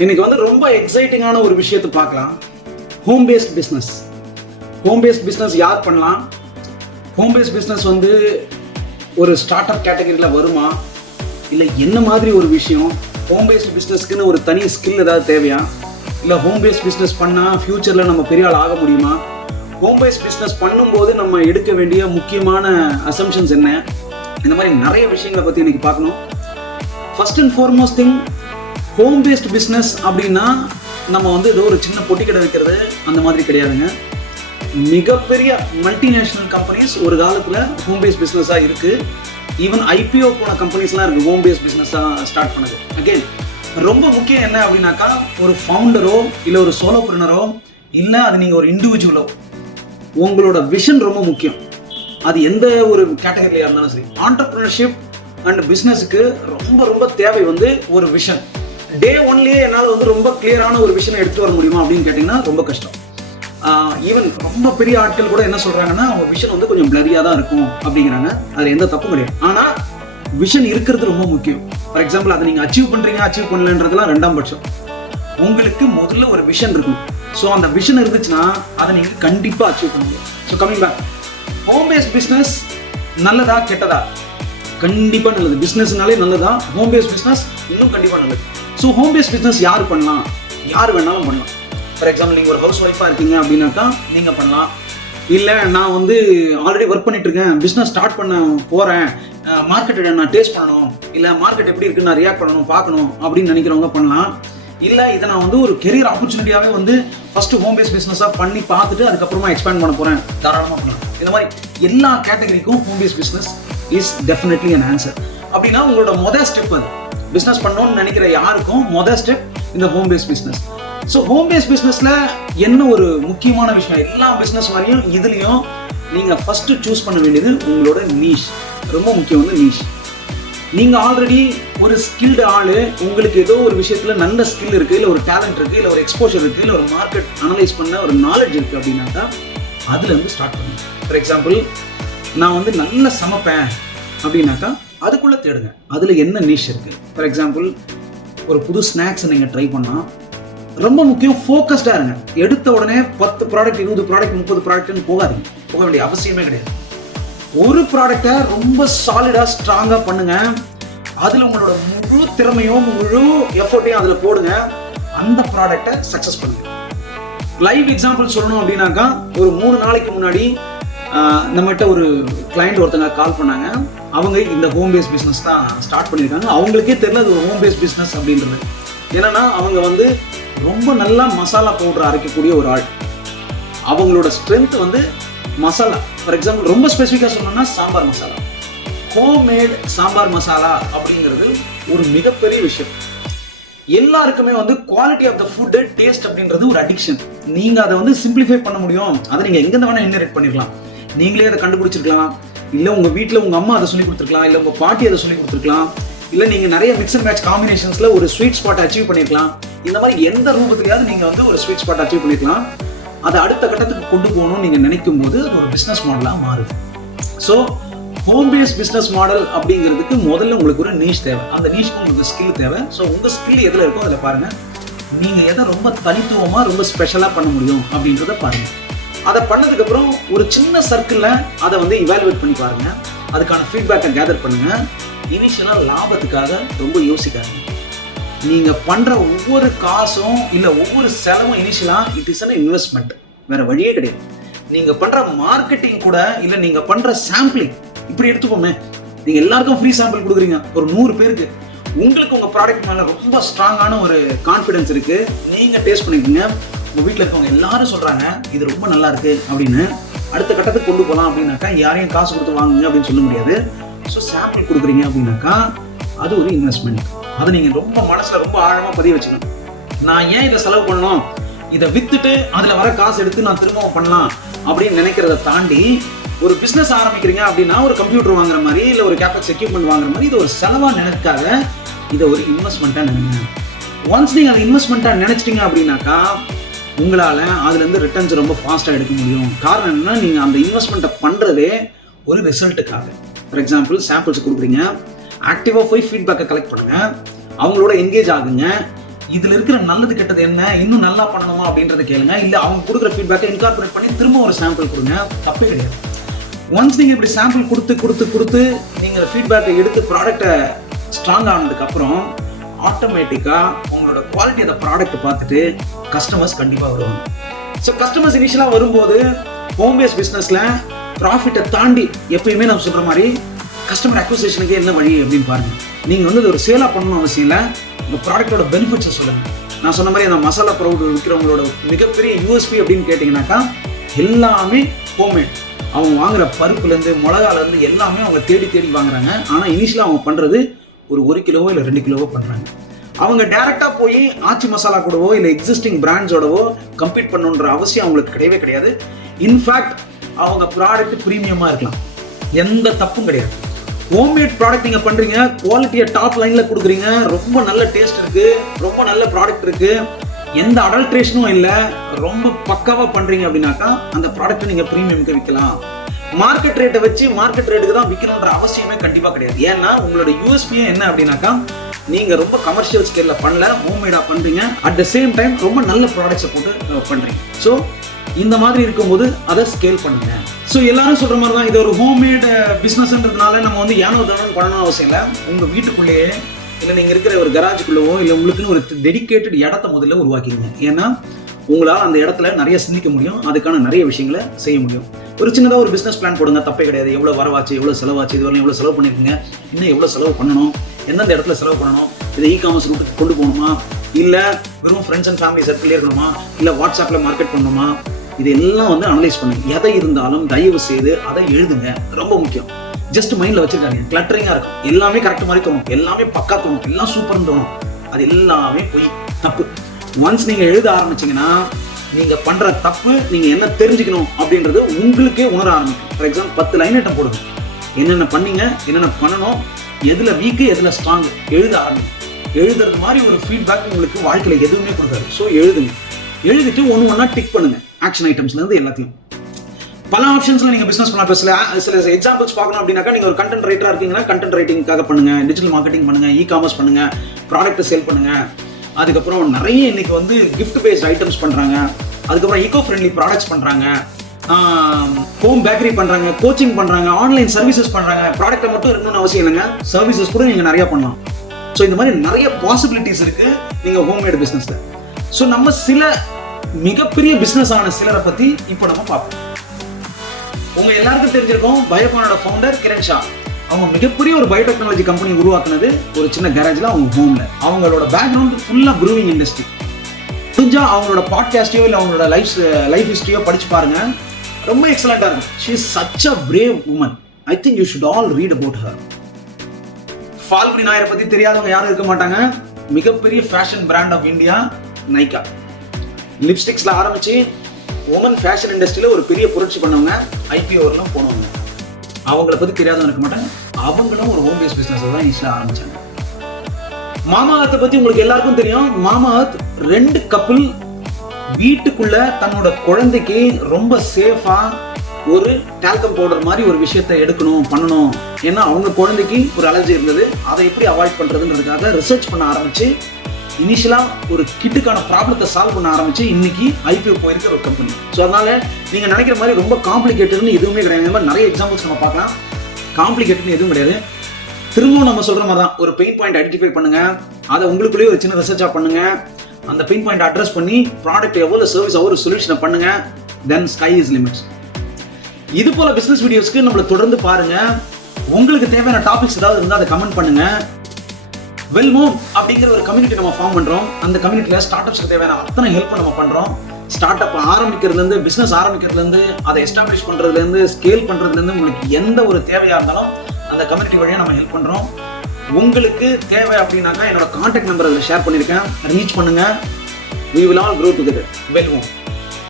இன்னைக்கு வந்து ரொம்ப எக்ஸைட்டிங்கான ஒரு விஷயத்தை பார்க்கலாம். Home based business. Home based business யார் பண்ணலாம்? ஹோம் பேஸ்ட் பிஸ்னஸ் வந்து ஒரு ஸ்டார்ட் அப் கேட்டகரியில் வருமா, இல்லை என்ன மாதிரி ஒரு விஷயம்? ஹோம் பேஸ்ட் பிஸ்னஸ்க்குன்னு ஒரு தனி ஸ்கில் ஏதாவது தேவையா, இல்லை ஹோம் பேஸ்ட் பிஸ்னஸ் பண்ணால் ஃப்யூச்சரில் நம்ம பெரிய ஆள் ஆக முடியுமா? ஹோம் பேஸ்ட் பிஸ்னஸ் பண்ணும்போது நம்ம எடுக்க வேண்டிய முக்கியமான அசம்ஷன்ஸ் என்ன? இந்த மாதிரி நிறைய விஷயங்களை பற்றி இன்னைக்கு பார்க்கணும். First and foremost thing, home based business அப்படின்னா நம்ம வந்து ஏதோ ஒரு சின்ன பொட்டி கடை வைக்கிறது அந்த மாதிரி கிடையாதுங்க. மிகப்பெரிய மல்டிநேஷ்னல் கம்பெனிஸ் ஒரு காலத்தில் ஹோம் பேஸ்ட் பிஸ்னஸாக இருக்குது. ஈவன் ஐபிஓ போன கம்பெனிஸ்லாம் இருக்குது ஹோம் பேஸ்ட் பிஸ்னஸாக ஸ்டார்ட் பண்ணது. அகெயின் ரொம்ப முக்கியம் என்ன அப்படின்னாக்கா, ஒரு ஃபவுண்டரோ இல்லை ஒரு சோலோப்ரனரோ இல்லை அது நீங்கள் ஒரு இண்டிவிஜுவலோ, உங்களோட விஷன் ரொம்ப முக்கியம். அது எந்த ஒரு கேட்டகரியாக இருந்தாலும் சரி. ஆண்டர்பிரினர்ஷிப் அண்ட் பிஸ்னஸுக்கு ரொம்ப ரொம்ப தேவை வந்து ஒரு விஷன். டே ஒன்லேயே என்னால் வந்து ரொம்ப கிளியரான ஒரு விஷனை எடுத்துகிட்டு வர முடியுமா அப்படின்னு கேட்டிங்கன்னா ரொம்ப கஷ்டம். ஈவன் ரொம்ப பெரிய ஆட்கள் கூட என்ன சொல்கிறாங்கன்னா, அவங்க விஷன் வந்து கொஞ்சம் பிளரியாக தான் இருக்கும் அப்படிங்கிறாங்க. அது எந்த தப்பும் கிடையாது. ஆனால் விஷன் இருக்கிறது ரொம்ப முக்கியம். ஃபார் எக்ஸாம்பிள், அதை நீங்கள் அச்சீவ் பண்ணுறீங்க அச்சீவ் பண்ணலன்றதுலாம் ரெண்டாம் பட்சம். உங்களுக்கு முதல்ல ஒரு விஷன் இருக்கும். ஸோ அந்த விஷன் இருந்துச்சுன்னா அதை நீங்கள் கண்டிப்பாக அச்சீவ் பண்ண முடியும். So coming back, home based business நல்லதா கெட்டதா? கண்டிப்பாக நல்லது. பிஸ்னஸ்னாலே நல்லதா, ஹோம் பேஸ்ட் பிஸ்னஸ் இன்னும் கண்டிப்பாக நல்லது. ஸோ ஹோம் பேஸ்ட் பிஸ்னஸ் யார் பண்ணலாம்? யார் வேணாலும் பண்ணலாம். ஃபார் எக்ஸாம்பிள், நீங்கள் ஒரு ஹவுஸ் ஒய்ஃபாக இருக்கீங்க அப்படின்னாக்கா நீங்கள் பண்ணலாம். இல்லை நான் வந்து ஆல்ரெடி ஒர்க் பண்ணிட்டு இருக்கேன், பிஸ்னஸ் ஸ்டார்ட் பண்ண போகிறேன், மார்க்கெட்டை நான் டேஸ்ட் பண்ணணும், இல்லை மார்க்கெட் எப்படி இருக்குன்னு நான் ரியாக்ட் பண்ணணும் பார்க்கணும் அப்படின்னு நினைக்கிறவங்க பண்ணலாம். இல்லை இதை நான் வந்து ஒரு கெரியர் ஆப்பர்ச்சுனிட்டியாகவே வந்து ஃபஸ்ட்டு ஹோம் பேஸ்ட் பிஸ்னஸாக பண்ணி பார்த்துட்டு அதுக்கப்புறமா எக்ஸ்பேண்ட் பண்ண போகிறேன், தாராளமாக பண்ணலாம். இந்த மாதிரி எல்லா கேட்டகரிக்கும் home based business is definitely an answer. அப்படின்னா உங்களோட மொதல் ஸ்டெப் அது. பிஸ்னஸ் பண்ணணும்னு நினைக்கிற யாருக்கும் மொதல் ஸ்டெப் இந்த home based business. So home based பிஸ்னஸில் என்ன ஒரு முக்கியமான விஷயம், எல்லா பிஸ்னஸ் மாதிரியும் இதுலேயும் நீங்கள் ஃபஸ்ட்டு சூஸ் பண்ண வேண்டியது உங்களோட நீஷ். ரொம்ப முக்கியம் வந்து நீஷ். நீங்கள் ஆல்ரெடி ஒரு ஸ்கில்டு ஆள், உங்களுக்கு ஏதோ ஒரு விஷயத்தில் நல்ல ஸ்கில் இருக்குது, இல்லை ஒரு டேலண்ட் இருக்குது, இல்லை ஒரு எக்ஸ்போஷர் இருக்குது, இல்லை ஒரு மார்க்கெட் அனலைஸ் பண்ண ஒரு நாலேஜ் இருக்குது அப்படின்னாக்கா அதுலேருந்து ஸ்டார்ட் பண்ணுங்க. ஃபார் எக்ஸாம்பிள், நான் வந்து நல்லா சமைப்பேன் அப்படின்னாக்கா அதுக்குள்ளே தேடுங்க, அதில் என்ன நீஷ் இருக்குது. ஃபார் எக்ஸாம்பிள், ஒரு புது ஸ்நாக்ஸ் நீங்கள் ட்ரை பண்ணால் ரொம்ப முக்கியம் ஃபோக்கஸ்டாக இருங்க. எடுத்த உடனே 10 ப்ராடக்ட் 20 ப்ராடக்ட் 30 ப்ராடக்ட்னு போகாதீங்க. போக வேண்டிய அவசியமே கிடையாது. ஒரு ப்ராடக்டை ரொம்ப சாலிடாக ஸ்ட்ராங்காக பண்ணுங்க. அதில் உங்களோட முழு திறமையும் முழு எஃபோர்ட்டையும் அதில் போடுங்க. அந்த ப்ராடக்டை சக்ஸஸ் பண்ணுங்க. லைவ் எக்ஸாம்பிள் சொல்லணும் அப்படின்னாக்கா, ஒரு 3 நாளைக்கு முன்னாடி நம்மகிட்ட ஒரு கிளைண்ட் ஒருத்தங்க கால் பண்ணாங்க. அவங்க இந்த ஹோம் பேஸ்ட் பிஸ்னஸ் தான் ஸ்டார்ட் பண்ணியிருக்காங்க. அவங்களுக்கே தெரியல அது ஒரு ஹோம் பேஸ்ட் பிஸ்னஸ் அப்படின்றது. ஏன்னா அவங்க வந்து ரொம்ப நல்லா மசாலா பவுடர் அரைக்கக்கூடிய ஒரு ஆள். அவங்களோட ஸ்ட்ரென்த் வந்து மசாலா. ஃபார் எக்ஸாம்பிள், ரொம்ப ஸ்பெசிஃபிக்காக சொல்லணும்னா சாம்பார் மசாலா, ஹோம்மேட் சாம்பார் மசாலா அப்படிங்கிறது ஒரு மிகப்பெரிய விஷயம். எல்லாருக்குமே வந்து quality of the food taste அப்படின்றது ஒரு அடிக்ஷன். நீங்கள் அதை வந்து சிம்பிளிஃபை பண்ண முடியும். அதை நீங்கள் எங்கேருந்து வேணால் இன்ஹெரிட் பண்ணிடலாம். நீங்களே அதை கண்டுபிடிச்சிருக்கலாம், இல்லை உங்கள் வீட்டில் உங்கள் அம்மா அதை சொல்லி கொடுத்துருக்கலாம், இல்லை உங்கள் பாட்டி அதை சொல்லி கொடுத்துருக்கலாம், இல்லை நீங்கள் நிறைய மிக்ஸ் அண்ட் மேட்ச் காம்பினேஷன்ஸில் ஒரு ஸ்வீட் ஸ்பாட் அச்சீவ் பண்ணியிருக்கலாம். இந்த மாதிரி எந்த ரூபத்துலையாவது நீங்கள் வந்து ஒரு ஸ்வீட் ஸ்பாட் அச்சீவ் பண்ணியிருக்கலாம். அதை அடுத்த கட்டத்துக்கு கொண்டு போகணும்னு நீங்கள் நினைக்கும் போது அது ஒரு பிஸ்னஸ் மாடலாக மாறுது. So home based business model அப்படிங்கிறதுக்கு முதல்ல உங்களுக்கு ஒரு நீஷ் தேவை. அந்த நீஷ்க்கு உங்களுக்கு ஸ்கில் தேவை. ஸோ உங்கள் ஸ்கில் எதில் இருக்கோ அதில் பாருங்கள். நீங்கள் எதை ரொம்ப தனித்துவமாக ரொம்ப ஸ்பெஷலாக பண்ண முடியும் அப்படின்றத பாருங்கள். அதை பண்ணதுக்கப்புறம் ஒரு சின்ன சர்க்கிளில் அதை வந்து இவாலுவேட் பண்ணி பாருங்கள். அதுக்கான ஃபீட்பேக்கை கேதர் பண்ணுங்கள். இனிஷியலாக லாபத்துக்காக ரொம்ப யோசிக்காதீங்க. நீங்கள் பண்ணுற ஒவ்வொரு காசும் இல்லை ஒவ்வொரு செலவும் இனிஷியலாக இட் இஸ் அன் இன்வெஸ்ட்மெண்ட். வேறு வழியே கிடையாது. நீங்கள் பண்ணுற மார்க்கெட்டிங் கூட, இல்லை நீங்கள் பண்ணுற சாம்பிளிங், இப்படி எடுத்துக்கோமே, நீங்கள் எல்லாருக்கும் ஃப்ரீ சாம்பிள் கொடுக்குறீங்க ஒரு 100 பேருக்கு. உங்களுக்கு உங்கள் ப்ராடக்ட் மேலே ரொம்ப ஸ்ட்ராங்கான ஒரு கான்ஃபிடென்ஸ் இருக்குது. நீங்கள் டேஸ்ட் பண்ணிக்கோங்க. உங்கள் வீட்டில் இருக்கவங்க எல்லாரும் சொல்கிறாங்க இது ரொம்ப நல்லா இருக்குது அப்படின்னு. அடுத்த கட்டத்துக்கு கொண்டு போகலாம் அப்படின்னாக்கா யாரையும் காசு கொடுத்து வாங்குங்க அப்படின்னு சொல்ல முடியாது. ஸோ சாம்பிள் கொடுக்குறீங்க அப்படின்னாக்கா அது ஒரு இன்வெஸ்ட்மெண்ட். அதை நீங்கள் ரொம்ப மனசில் ரொம்ப ஆழமாக பதிய வச்சுக்கணும். நான் ஏன் இதை செலவு பண்ணணும், இதை விற்றுட்டு அதில் வர காசு எடுத்து நான் திரும்பவும் பண்ணலாம் அப்படின்னு நினைக்கிறத தாண்டி, ஒரு பிஸ்னஸ் ஆரம்பிக்கிறீங்க அப்படின்னா ஒரு கம்ப்யூட்டர் வாங்குற மாதிரி, இல்லை ஒரு கேப்பக்ஸ் எக்யூப்மெண்ட் வாங்குற மாதிரி இது ஒரு செலவாக நினைக்காத, இதை ஒரு இன்வெஸ்ட்மெண்ட்டாக நினைங்க. ஒன்ஸ் நீங்கள் அதை இன்வெஸ்ட்மெண்ட்டாக நினச்சிட்டிங்க அப்படின்னாக்கா உங்களால் அதுலேருந்து ரிட்டர்ன்ஸ் ரொம்ப ஃபாஸ்ட்டாக எடுக்க முடியும். காரணம் என்னன்னா, நீங்கள் அந்த இன்வெஸ்ட்மெண்ட்டை பண்ணுறதே ஒரு ரிசல்ட்டுக்காக. ஃபார் எக்ஸாம்பிள், சாம்பிள்ஸ் கொடுக்குறீங்க, ஆக்டிவாக போய் ஃபீட்பேக்கை கலெக்ட் பண்ணுங்கள், அவங்களோட என்கேஜ் ஆகுங்க. இதுல இருக்கிற நல்லது கெட்டது என்ன, இன்னும் நல்லா பண்ணணுமா அப்படின்றத கேளுங்க. இல்ல அவங்க கொடுக்குற ஃபீட்பேக்கை இன்கார்பரேட் பண்ணி திரும்ப ஒரு சாம்பிள் கொடுங்க, தப்பே கிடையாது. ஒன்ஸ் நீங்க இப்படி சாம்பிள் கொடுத்து நீங்க ஃபீட்பேக்கை எடுத்து ப்ராடக்டை ஸ்ட்ராங் ஆனதுக்கு அப்புறம் ஆட்டோமேட்டிக்கா உங்களோட குவாலிட்டி அந்த ப்ராடக்ட் பார்த்துட்டு கஸ்டமர்ஸ் கண்டிப்பா வருவாங்க. ஸோ கஸ்டமர்ஸ் இனிஷியலா வரும்போது ஹோம் பேஸ்ட் பிசினஸ்ல ப்ராஃபிட்டை தாண்டி எப்பயுமே நம்ம சொல்ற மாதிரி கஸ்டமர் அக்விசிஷனுக்கு என்ன வழி அப்படின்னு பாருங்க. நீங்க வந்து ஒரு சேலா பண்ணணும் அவசியம் இல்லை, உங்க ப்ராடக்டோட பெனிஃபிட்ஸை சொல்லுங்க. நான் சொன்ன மாதிரி அந்த மசாலா பவுடர் விற்கிறவங்களோட மிகப்பெரிய யூஎஸ்பி அப்படின்னு கேட்டீங்கன்னாக்கா எல்லாமே ஹோம்மேட். அவங்க வாங்குற பருப்புலேருந்து மிளகாலேருந்து எல்லாமே அவங்க தேடி வாங்குறாங்க. ஆனால் இனிஷியலாக அவங்க பண்ணுறது ஒரு 1 கிலோவோ இல்லை 2 கிலோவோ பண்ணுறாங்க. அவங்க டைரெக்டாக போய் ஆச்சி மசாலா கூடவோ இல்லை எக்ஸிஸ்டிங் பிராண்ட்ஸோடவோ கம்பீட் பண்ணணுன்ற அவசியம் அவங்களுக்கு கிடையவே கிடையாது. இன்ஃபேக்ட் அவங்க ப்ராடக்ட் ப்ரீமியமாக இருக்கலாம், எந்த தப்பும் கிடையாது. ஹோம்மேட் ப்ராடக்ட் நீங்கள் பண்ணுறீங்க, குவாலிட்டியை டாப் லைனில் கொடுக்குறீங்க, ரொம்ப நல்ல டேஸ்ட் இருக்குது, ரொம்ப நல்ல ப்ராடக்ட் இருக்குது, எந்த அடல்ட்ரேஷனும் இல்லை, ரொம்ப பக்காவாக பண்ணுறீங்க அப்படின்னாக்கா அந்த ப்ராடக்ட்டை நீங்கள் ப்ரீமியமுக்கு விற்கலாம். மார்க்கெட் ரேட்டை வச்சு மார்க்கெட் ரேட்டுக்கு தான் விற்கணுன்ற அவசியமே கண்டிப்பாக கிடையாது. ஏன்னா உங்களோட யூஎஸ்பியே என்ன அப்படின்னாக்கா நீங்கள் ரொம்ப கமர்ஷியல் ஸ்கேலில் பண்ணல, ஹோம்மேடாக பண்ணுறீங்க, அட் த சேம் டைம் ரொம்ப நல்ல ப்ராடக்ட்ஸை போட்டு பண்ணுறீங்க. ஸோ இந்த மாதிரி இருக்கும்போது அதை ஸ்கேல் பண்ணுங்க. ஸோ எல்லாரும் சொல்கிற மாதிரி தான் இது ஒரு ஹோம்மேட் பிஸ்னஸ்ன்றதுனால நம்ம வந்து ஏனோ தானோ பண்ணணும் அவசியம் இல்லை. உங்கள் வீட்டுக்குள்ளேயே இல்லை நீங்கள் இருக்கிற ஒரு கராஜுக்குள்ளவோ இல்லை உங்களுக்குன்னு ஒரு டெடிக்கேட்டட் இடத்த முதல்ல உருவாக்கிடுங்க. ஏன்னா உங்களால் அந்த இடத்துல நிறைய சிந்திக்க முடியும், அதுக்கான நிறைய விஷயங்களை செய்ய முடியும். ஒரு சின்னதாக ஒரு பிஸ்னஸ் பிளான் போடுங்க, தப்பே கிடையாது. எவ்வளோ வரவாச்சு, எவ்வளோ செலவாச்சு, இதுவரை எவ்வளோ செலவு பண்ணியிருக்கீங்க, இன்னும் எவ்வளோ செலவு பண்ணணும், எந்தெந்த இடத்துல செலவு பண்ணணும், இதை இ-காமர்ஸ் ரூட்டுக்கு கொண்டு போகணுமா, இல்லை வெறும் ஃப்ரெண்ட்ஸ் அண்ட் ஃபேமிலி சர்க்கிள் இருக்கணுமா, இல்லை வாட்ஸ்அப்பில் மார்க்கெட் பண்ணணுமா, இதெல்லாம் வந்து அனலைஸ் பண்ணுங்க. எதை இருந்தாலும் தயவு செய்து அதை எழுதுங்க, ரொம்ப முக்கியம். ஜஸ்ட் மைண்டில் வச்சிருக்காங்க, கிளட்டரிங்காக இருக்கும், எல்லாமே கரெக்ட் மாதிரி தோணும், எல்லாமே பக்கா தோணும், எல்லாம் சூப்பர்னு தோணும், அது எல்லாமே போய் தப்பு. ஒன்ஸ் நீங்கள் எழுத ஆரம்பிச்சிங்கன்னா நீங்கள் பண்ணுற தப்பு நீங்கள் என்ன தெரிஞ்சுக்கணும் அப்படின்றது உங்களுக்கே உணர ஆரம்பிக்கும். ஃபார் எக்ஸாம்பிள் 10 லைன் ஐட்டம் போடுங்க, என்னென்ன பண்ணீங்க, என்னென்ன பண்ணணும், எதில் வீக்கு எதில் ஸ்ட்ராங், எழுத ஆரம்பிக்கும். எழுதுறது மாதிரி ஒரு ஃபீட்பேக் உங்களுக்கு வாழ்க்கையில் எதுவுமே கொடுக்காது. ஸோ எழுதுங்க, எழுதிட்டு ஒன்று டிக் பண்ணுங்க, ஆக்ஷன் ஐட்டம்ஸ்லேருந்து எல்லாத்தையும். பல ஆப்ஷன்ஸ்ல நீங்க பிசினஸ் பண்ணலாம். சில எக்ஸாம்பிள்ஸ் பார்க்கணும் அப்படின்னாக்கா நீங்க ஒரு கண்டென்ட் ரைட்டரா இருக்கீங்கன்னா கண்டென்ட் ரைட்டிங்காக பண்ணுங்க, டிஜிட்டல் மார்க்கெட்டிங் பண்ணுங்க, இ-காமர்ஸ் பண்ணுங்க, ப்ராடக்ட்டை சேல் பண்ணுங்க. அதுக்கப்புறம் நிறைய இன்னைக்கு வந்து கிஃப்ட் பேஸ்ட் ஐட்டம்ஸ் பண்றாங்க, அதுக்கப்புறம் ஈகோ ஃப்ரெண்ட்லி ப்ராடக்ட்ஸ் பண்றாங்க, ஹோம் பேக்கரி பண்றாங்க, கோச்சிங் பண்றாங்க, ஆன்லைன் சர்வீசஸ் பண்றாங்க. ப்ராடக்ட்டை மட்டும் இருக்கணும்னு அவசியம் இல்லைங்க, சர்வீசஸ் கூட நீங்க நிறைய பண்ணலாம். ஸோ இந்த மாதிரி நிறைய பாசிபிலிட்டிஸ் இருக்கு நீங்க ஹோம்மேட் பிசினஸ்ல. ஸோ நம்ம சில மிகப்பெரிய பிசினஸ் ஆன சிலரை பத்தி இப்போ நம்ம பார்ப்போம். உங்க எல்லாருக்கும் தெரிஞ்சிருக்கும் பயோகானோட ஃபவுண்டர் கிரண் ஷா. அவங்க மிகப்பெரிய ஒரு பயோடெக்னாலஜி கம்பெனி உருவாக்குனது ஒரு சின்ன கேரேஜ்ல அவங்க ஹோம்ல. அவங்களோட பேக்ரவுண்ட் ஃபுல்லா ப்ரூவிங் இண்டஸ்ட்ரி. முடிஞ்சா அவங்களோட பாட்காஸ்டையோ இல்லை அவங்களோட லைஃப் ஹிஸ்டரியோ படிச்சு பாருங்க, ரொம்ப எக்ஸலண்டா இருக்கும். She is such a brave woman. I think you should all read about her. Falguni நாயரை பத்தி தெரியாதவங்க யாரும் இருக்க மாட்டாங்க. மிகப்பெரிய fashion brand of India Nykaa. லிப்ஸ்டிக்ஸ்ல ஆரம்பிச்சு உமன் ஃபேஷன் இண்டஸ்ட்ரியில ஒரு பெரிய புரட்சி பண்ணவங்க, IPO-லாம் போனவங்க. அவங்கள பத்தி தெரியாதவங்க இருக்க மாட்டாங்க. அவங்களும் ஒரு ஹோம் பேஸ்ட் பிசினஸ் தான் ஈஸியா ஆரம்பிச்சாங்க. மாமாஅர்த்தை பத்தி உங்களுக்கு எல்லாருக்கும் தெரியும். மாமாஅர்த் 2 கப்பிள் வீட்டுக்குள்ள தன்னோட குழந்தைக்கு ரொம்ப சேஃபா ஒரு டால்கம் பவுடர் மாதிரி ஒரு விஷயத்தை எடுக்கணும் பண்ணணும். ஏன்னா அவங்க குழந்தைக்கு ஒரு அலர்ஜி இருந்தது, அதை எப்படி அவாய்ட் பண்றதுன்றதுக்காக ரிசர்ச் பண்ண ஆரம்பிச்சு இனிஷியலா ஒரு கிட்டுக்கான ப்ராப்ளத்தை சால்வ் பண்ண ஆரம்பிச்சு இன்னைக்கு IPO போயிருக்கிற ஒரு கம்பெனி. ஸோ அதனால நீங்க நினைக்கிற மாதிரி ரொம்ப காம்ப்ளிகேட்டட்னு எதுவுமே கிடையாது. இந்த மாதிரி நிறைய எக்ஸாம்பிள்ஸ் நம்ம பார்க்கலாம். காம்ப்ளிகேட்டட்னு எதுவும் கிடையாது. திரும்பவும் நம்ம சொல்ற மாதிரி தான், ஒரு பெயின் பாயிண்ட் ஐடென்டிஃபை பண்ணுங்க, அதை உங்களுக்குள்ளேயே ஒரு சின்ன ரிசர்ச்சா பண்ணுங்க, அந்த பெயின் பாயிண்ட் அட்ரஸ் பண்ணி ப்ராடக்ட் எவ்வளவு சர்வீஸ் ஒரு சொல்யூஷனை பண்ணுங்க, தென் ஸ்கை இஸ் லிமிட்ஸ். இது போல பிசினஸ் வீடியோஸ்க்கு நம்மளை தொடர்ந்து பாருங்க. உங்களுக்கு தேவையான டாபிக்ஸ் ஏதாவது இருந்தால் அதை கமெண்ட் பண்ணுங்க. வெல்மோம் அப்படிங்கிற ஒரு கம்யூனிட்டி நம்ம ஃபார்ம் பண்றோம். அந்த கம்யூனிட்டியில ஸ்டார்ட் அப்ஸ்க்கு தேவையான அத்தனை ஹெல்ப் நம்ம பண்றோம். ஸ்டார்ட் அப் ஆரம்பிக்கிறதுலேருந்து, பிசினஸ் ஆரம்பிக்கிறதுலேருந்து, அதை எஸ்டாப்ளிஷ் பண்றதுலேருந்து, ஸ்கேல் பண்றதுலேருந்து உங்களுக்கு எந்த ஒரு தேவையா இருந்தாலும் அந்த கம்யூனிட்டி வழியா நம்ம ஹெல்ப் பண்றோம். உங்களுக்கு தேவை அப்படின்னாக்கா என்னோட கான்டாக்ட் நம்பர் அதில் ஷேர் பண்ணியிருக்கேன், ரீச் பண்ணுங்க. We will all grow together. வெல்மோம்.